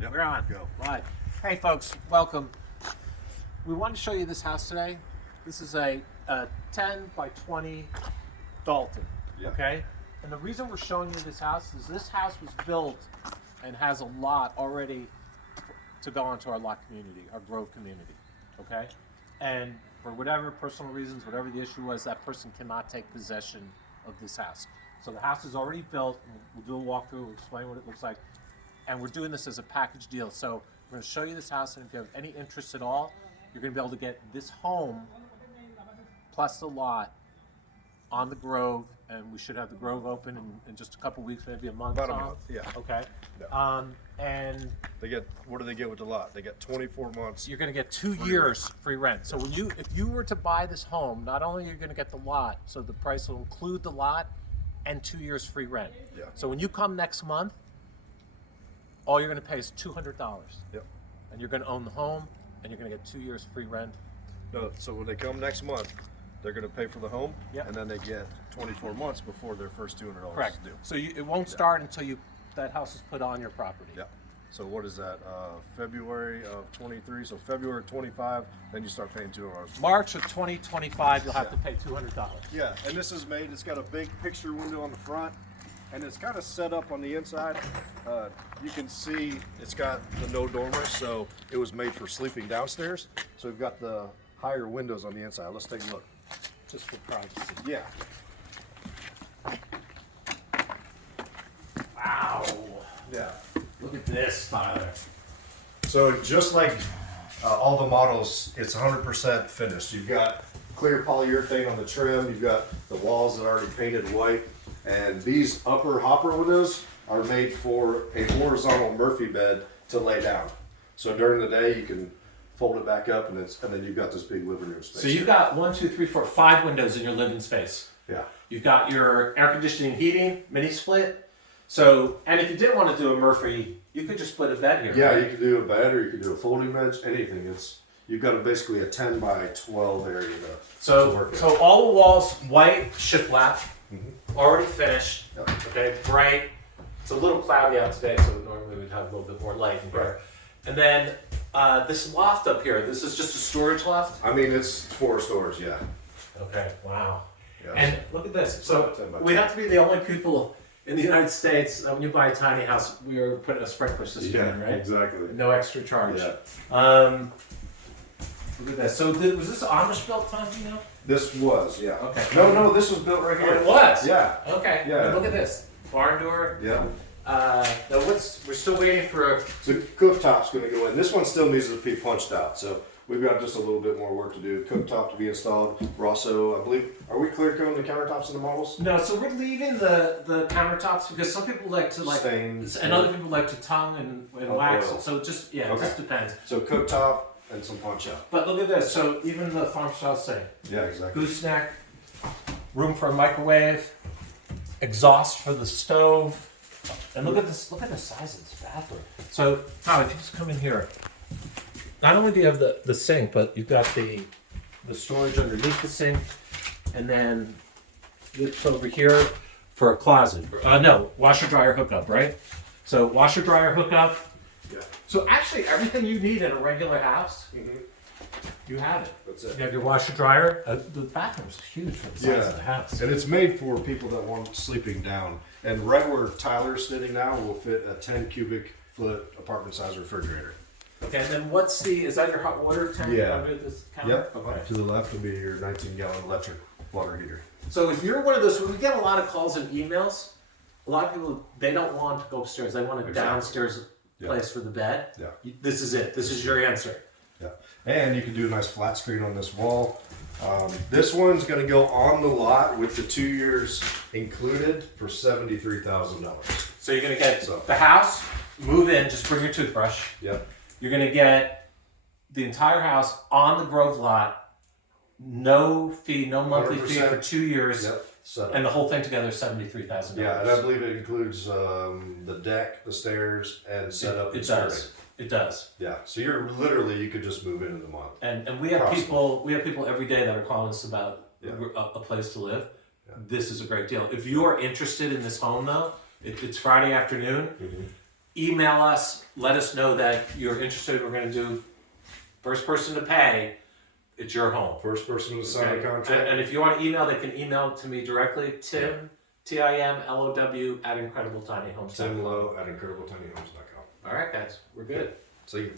Yep. We're on. Go. Live. Hey, folks, welcome. We want to show you this house today. This is a 10 by 20 Dalton. Yeah. Okay? And the reason we're showing you this house is this house was built and has a lot already to go onto our lot community, our Grove community. Okay? And for whatever personal reasons, whatever the issue was, that person cannot take possession of this house. So the house is already built. We'll do a walkthrough. We'll explain what it looks like. And we're doing this as a package deal. So we're going to show you this house, and if you have any interest at all, you're going to be able to get this home plus the lot on the Grove, and we should have the Grove open in just a couple weeks, maybe a month. About a Tom? month, yeah. Okay. Yeah. And They get, what do they get with the lot? They get 24 months. you're going to get 2 years free rent. So when if you were to buy this home, not only are you going to get the lot, so the price will include the lot and 2 years free rent. Yeah. So when you come next month, all you're going to pay is $200. Yep. And you're going to own the home, and you're going to get 2 years free rent. No, so when they come next month, they're going to pay for the home, Yep. and then they get 24 months before their first $200 Correct. is due. So it won't start until that house is put on your property. Yeah. So what is that? February of 23. So February 25, then you start paying $200. March of 2025, you'll have to pay $200. Yeah, and this is made. It's got a big picture window on the front, and it's kind of set up on the inside. You can see it's got the no dormer, so it was made for sleeping downstairs. So we've got the higher windows on the inside. Let's take a look. Just for privacy. Yeah. Wow. Yeah. Look at this, Tyler. So just like all the models, it's 100% finished. You've got clear polyurethane on the trim. You've got the walls that are already painted white. And these upper hopper windows are made for a horizontal Murphy bed to lay down. So during the day, you can fold it back up, and then you've got this big living room space. So you've got 1, 2, 3, 4, 5 windows in your living space. Yeah. You've got your air conditioning, heating, mini split. So, and if you didn't want to do a Murphy, you could just split a bed here. Yeah, right? you can do a bed, or you can do a folding bench, anything. You've got basically a 10 by 12 area to work So with. all the walls white, shiplap, Mm-hmm. already finished. Yep. Okay, bright. It's a little cloudy out today, so normally we'd have a little bit more light in here. And then this loft up here. This is just a storage loft. I mean, it's 4 stores, yeah. Okay. Wow. Yeah. And look at this. So 10 by we 10. have to be the only people in the United States when you buy a tiny house, we are putting a sprinkler system in, right? exactly. No extra charge. Yeah. Look at this. So was this Amish built, Tom? Do you know? This was, yeah. Okay. No, this was built right Oh, here. it was. Yeah. Okay. Yeah. And look at this barn door. Yeah. Now we're still waiting for. So cooktop's going to go in. This one still needs to be punched out. So we've got just a little bit more work to do. Cooktop to be installed. We're also, I believe, are we clear coating the countertops in the models? No, so we're leaving the countertops because some people like to Stains. and other people like to tongue and wax. oil. So it just it Okay. just depends. So cooktop and some punch out. But look at this. So even the farmhouse thing, Yeah, exactly. gooseneck, room for a microwave, exhaust for the stove, and look at this. Look at the size of this bathroom. So Tom, if you just come in here, not only do you have the sink, but you've got the storage underneath the sink, and then it's over here for a closet. No, washer dryer hookup, right? So washer dryer hookup. Yeah. So actually, everything you need in a regular house, you have it. That's You it. have your washer dryer. The bathroom's huge for the size of the house. And it's made for people that want sleeping down. And right where Tyler's sitting now will fit a 10 cubic foot apartment size refrigerator. Okay, and then is that your hot water tank Yeah. under this counter? Yep. Okay. To the left will be your 19-gallon electric water heater. So if you're one of those, we get a lot of calls and emails. A lot of people, they don't want to go upstairs. They want a Exactly. downstairs place for the bed. Yeah. This is it. This is your answer. Yeah, and you can do a nice flat screen on this wall. This one's going to go on the lot with the 2 years included for $73,000. So you're going to get So- the house, move in, just bring your toothbrush. Yep. You're going to get the entire house on the Grove lot, no fee, no monthly fee 100%. for 2 years, Yep. Setup. and the whole thing together is $73,000. Yeah, and I believe it includes the deck, the stairs, and setup. It and does. skirting. It does. Yeah, so you could just move in a month. And we have Awesome. people every day that are calling us about Yeah. a place to live. Yeah. This is a great deal. If you are interested in this home though, it's Friday afternoon. email us, let us know that you're interested. We're going to do first person to pay. It's your home. First person to sign Okay? the contract. And if you want to email, they can email to me directly, Tim, TIMLOW @IncredibleTinyHomes.com. Tim Lowe at IncredibleTinyHomes.com. All right, guys, we're good. See you.